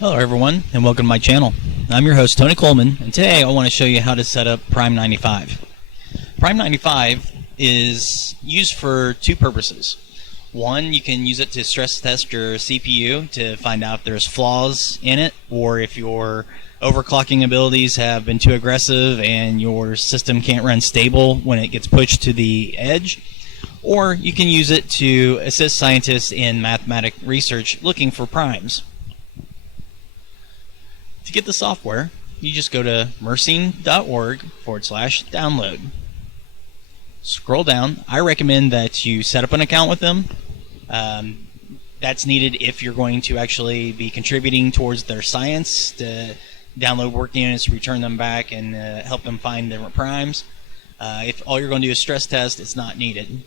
Hello everyone, and welcome to my channel. I'm your host Tony Coleman, and today I want to show you how to set up Prime95. Prime95 is used for two purposes. One, you can use it to stress test your CPU to find out if there's flaws in it, or if your overclocking abilities have been too aggressive and your system can't run stable when it gets pushed to the edge. Or you can use it to assist scientists in mathematical research looking for primes. To get the software, you just go to mercine.org/download. Scroll down. I recommend that you set up an account with them. That's needed if you're going to actually be contributing towards their science, to download work units, return them back, and help them find different primes. If all you're going to do is stress test, it's not needed.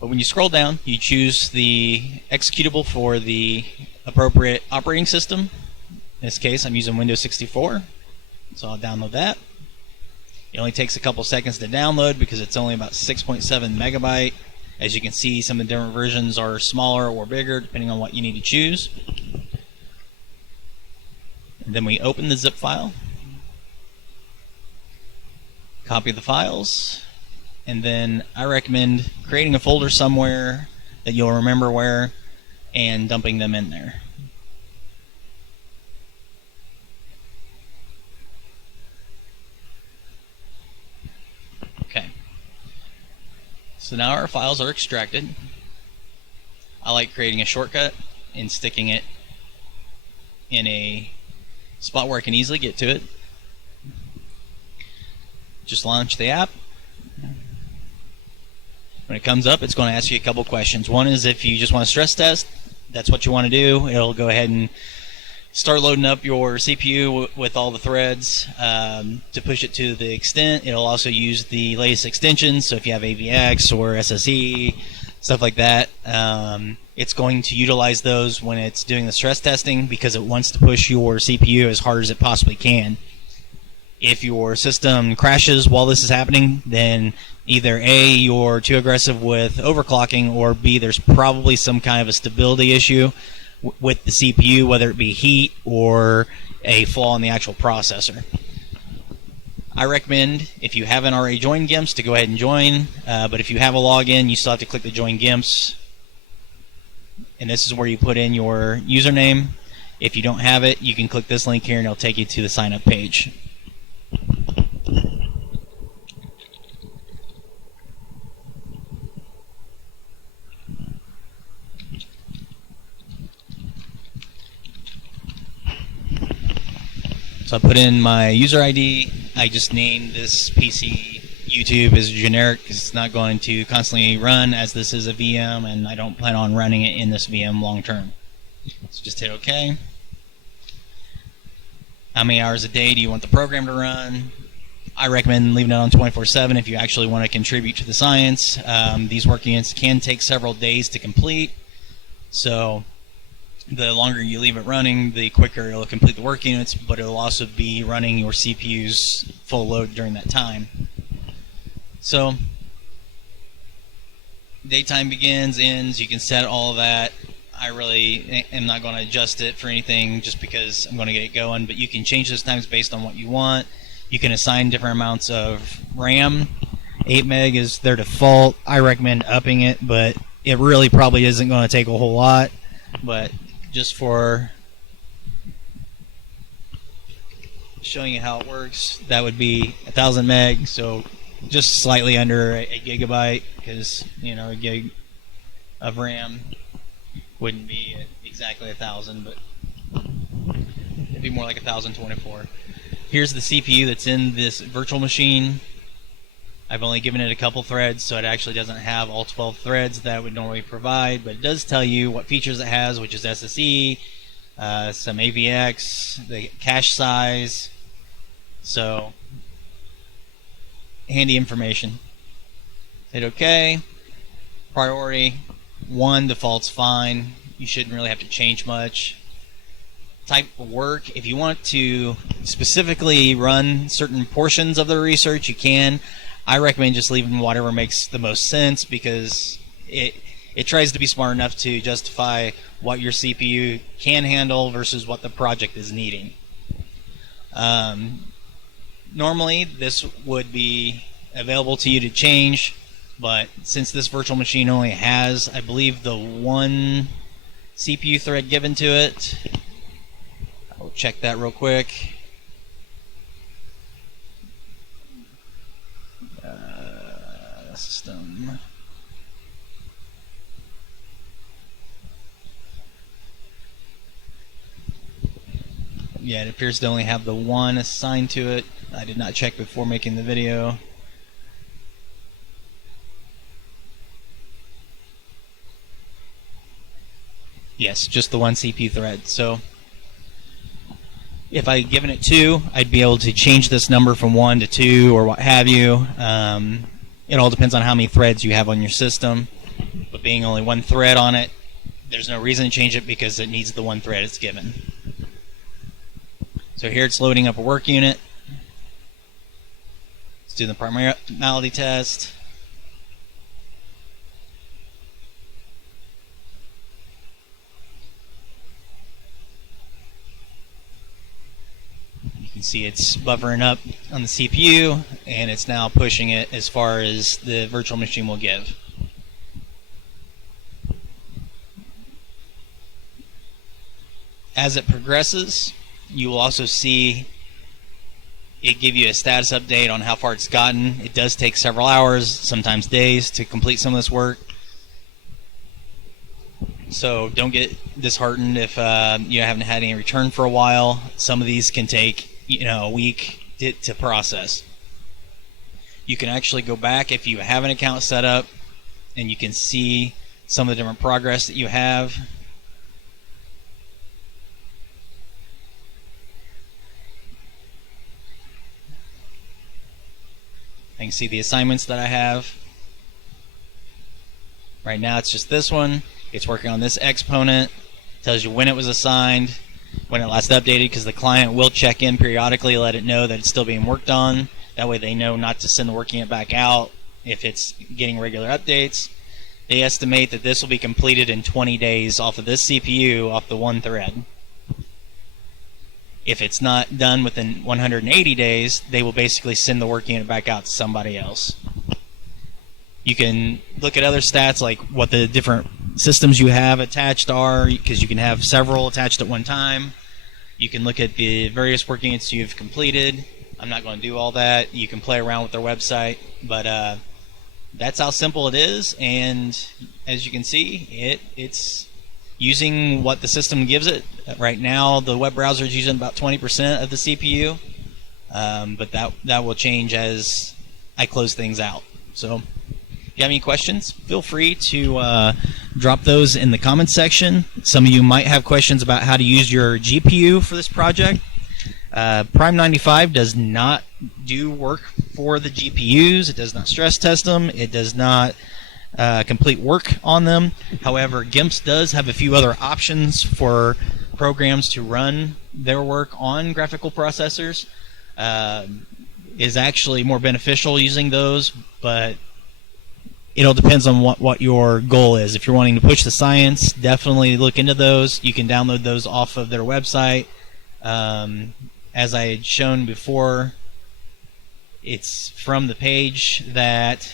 But when you scroll down, you choose the executable for the appropriate operating system. In this case, I'm using Windows 64, so I'll download that. It only takes a couple seconds to download because it's only about 6.7 megabyte. As you can see, some of the different versions are smaller or bigger depending on what you need to choose. And then we open the zip file, copy the files, and then I recommend creating a folder somewhere that you'll remember where and dumping them in there. Okay. So now our files are extracted. I like creating a shortcut and sticking it in a spot where I can easily get to it. Just launch the app. When it comes up, it's going to ask you a couple questions. One is if you just want to stress test, that's what you want to do. It'll go ahead and start loading up your CPU with all the threads to push it to the extent. It'll also use the latest extensions, so if you have AVX or SSE, stuff like that, it's going to utilize those when it's doing the stress testing because it wants to push your CPU as hard as it possibly can. If your system crashes while this is happening, then either A, you're too aggressive with overclocking, or B, there's probably some kind of a stability issue with the CPU, whether it be heat or a flaw in the actual processor. I recommend, if you haven't already joined GIMPS, to go ahead and join, but if you have a login, you still have to click the Join GIMPS, and this is where you put in your username. If you don't have it, you can click this link here and it'll take you to the sign up page. So I put in my user ID. I just named this PC YouTube as generic because it's not going to constantly run, as this is a VM and I don't plan on running it in this VM long term. So just hit OK. How many hours a day do you want the program to run? I recommend leaving it on 24/7 if you actually want to contribute to the science. These work units can take several days to complete, so the longer you leave it running, the quicker it'll complete the work units, but it'll also be running your CPU's full load during that time. So daytime begins, ends, you can set all of that. I really am not going to adjust it for anything just because I'm going to get it going, but you can change those times based on what you want. You can assign different amounts of RAM. 8 meg is their default. I recommend upping it, but it really probably isn't going to take a whole lot. But just for showing you how it works, that would be 1000 meg, so just slightly under a gigabyte, because a gig of RAM wouldn't be exactly 1000, but it'd be more like 1024. Here's the CPU that's in this virtual machine. I've only given it a couple threads, so it actually doesn't have all 12 threads that it would normally provide, but it does tell you what features it has, which is SSE, some AVX, the cache size, so handy information. Hit OK. Priority 1, default's fine. You shouldn't really have to change much. Type of work, if you want to specifically run certain portions of the research, you can. I recommend just leaving whatever makes the most sense, because it tries to be smart enough to justify what your CPU can handle versus what the project is needing. Normally this would be available to you to change, but since this virtual machine only has, I believe, the one CPU thread given to it, I'll check that real quick. System. Yeah, it appears to only have the one assigned to it. I did not check before making the video. Yes, just the one CPU thread. So if I had given it 2, I'd be able to change this number from 1 to 2 or what have you. It all depends on how many threads you have on your system. But being only one thread on it, there's no reason to change it because it needs the one thread it's given. So here it's loading up a work unit. Let's do the primality test. You can see it's buffering up on the CPU, and it's now pushing it as far as the virtual machine will give. As it progresses, you will also see it give you a status update on how far it's gotten. It does take several hours, sometimes days, to complete some of this work. So don't get disheartened if you haven't had any return for a while. Some of these can take a week to process. You can actually go back if you have an account set up, and you can see some of the different progress that you have. I can see the assignments that I have. Right now it's just this one. It's working on this exponent. Tells you when it was assigned, when it last updated, because the client will check in periodically, let it know that it's still being worked on. That way they know not to send the work unit back out if it's getting regular updates. They estimate that this will be completed in 20 days off of this CPU, off the one thread. If it's not done within 180 days, they will basically send the work unit back out to somebody else. You can look at other stats, like what the different systems you have attached are, because you can have several attached at one time. You can look at the various work units you've completed. I'm not going to do all that. You can play around with their website, but that's how simple it is. And as you can see, it's using what the system gives it. Right now, the web browser is using about 20% of the CPU, but that will change as I close things out. So if you have any questions, feel free to drop those in the comments section. Some of you might have questions about how to use your GPU for this project. Prime95 does not do work for the GPUs. It does not stress test them. It does not complete work on them. However, GIMPS does have a few other options for programs to run their work on graphical processors. Is actually more beneficial using those, but it all depends on what your goal is. If you're wanting to push the science, definitely look into those. You can download those off of their website. As I had shown before, it's from the page that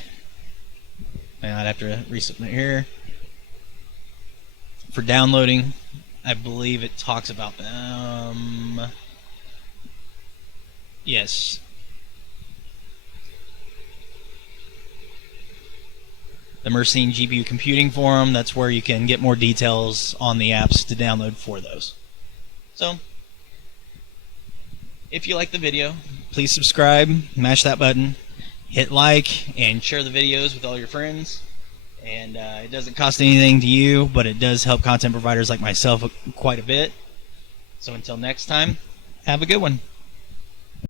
I'd have to resubmit here. For downloading, I believe it talks about them. Yes. The Mercine GPU Computing Forum, that's where you can get more details on the apps to download for those. So, if you like the video, please subscribe, mash that button, hit like, and share the videos with all your friends. And it doesn't cost anything to you, but it does help content providers like myself quite a bit. So until next time, have a good one.